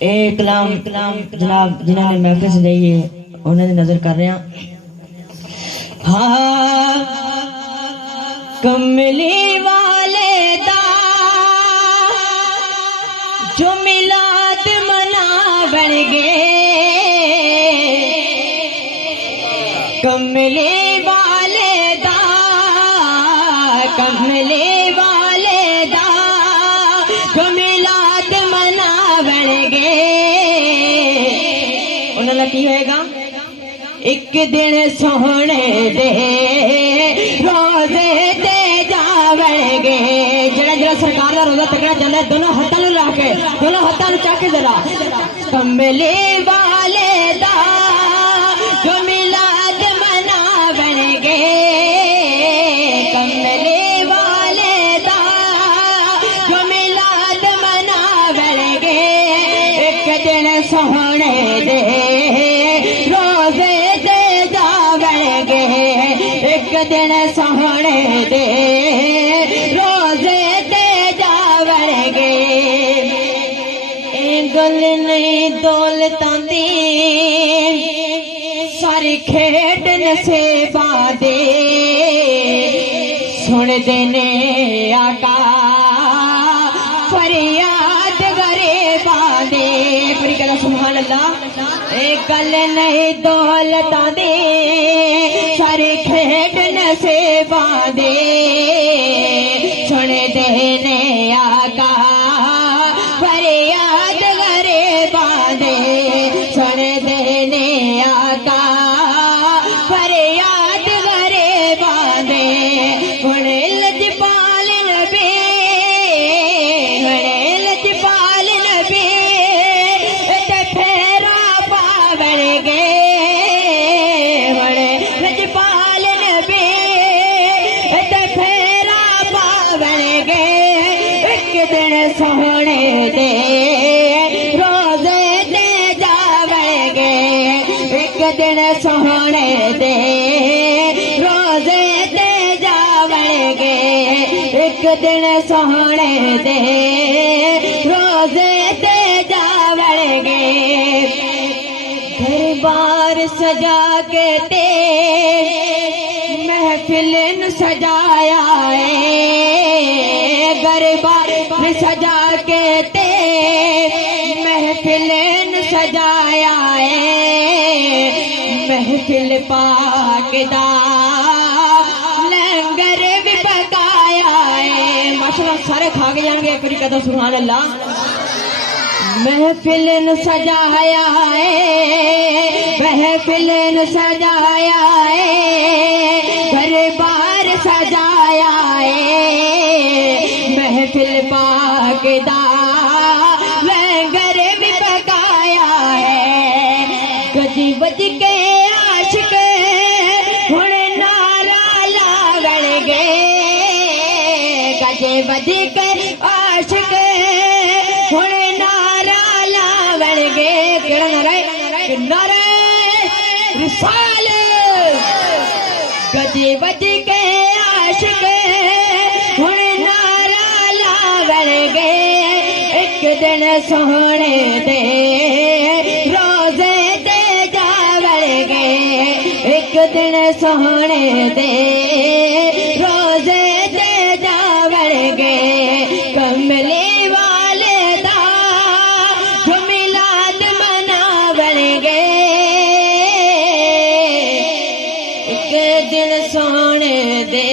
اے کلام جناب جنہوں نے محفل سجائی ہے انہوں نے نظر کر رہے ہیں. ہاں کملی والے دا جو میلاد مناون گے، کملی والے دا، کملی والے دا جو میلاد مناون گے، انہوں نے کی ہوئے گا ایک دن سونے دے روزے تے جاون گے. جڑا جڑا سرکار دا روزہ تکڑا جاندا ہے دونوں ہاتھاں نوں لا کے، دونوں ہاتھاں نوں چاک کے ذرا کملی والے دا جو میلاد مناون گے، کملی والے دا جو میلاد مناون گے، ایک دن سونے دے روزے ایک دن سونے دے روزے تے جاون گے. اے گل نہیں دولتاں دی ساری کھیڈ نصیباں دے، سن دے نے آقا فریاد غریباں دے. پڑھی کہنا سبحان اللہ. اے گل نہیں دولتاں دی ساری کھیڈ نصیباں دے، سن دے نے آقا فریاد غریباں دے، سن دے نے آقا فریاد غریباں دے. ہن لجپال نبی، ہن لجپال نبی تے پھیرا پاون گے، ہن لجپال نبی تے پھیرا پاون گے. ایک دن سونے دے روزے تے جاون گے، ایک دن سونے دے روزے تے جاون گے، ایک دن سونے دے روزے تے جاون گے. دربار سجا کے تے محفل سجایا ہے، دربار سجا کے تے محفل سجایا ہے، محفل پاک دا لنگر بھی پکایا ہے. ماشاءاللہ سارے کھا کے جان گے ایک باری کہتا سبحان اللہ. محفل سجایا ہے، محفل سجایا ہے، دربار سجایا ہے، محفل پاک دا لنگر بھی پکایا ہے. گج بج کے عاشق ہن نعرہ لاون گے، گج بج کے عاشق ہن نعرہ لاون گے. کیڑا نعرہ ہے؟ نعرہ رسالت. گج بج کے عاشق ہن نعرہ لاون گے، ایک دن سونے دے روزے تے جاون گے، ایک دن سونے دے روزے تے جاون گے. کملی والے دا جو میلاد مناون گے، ایک دن سونے دے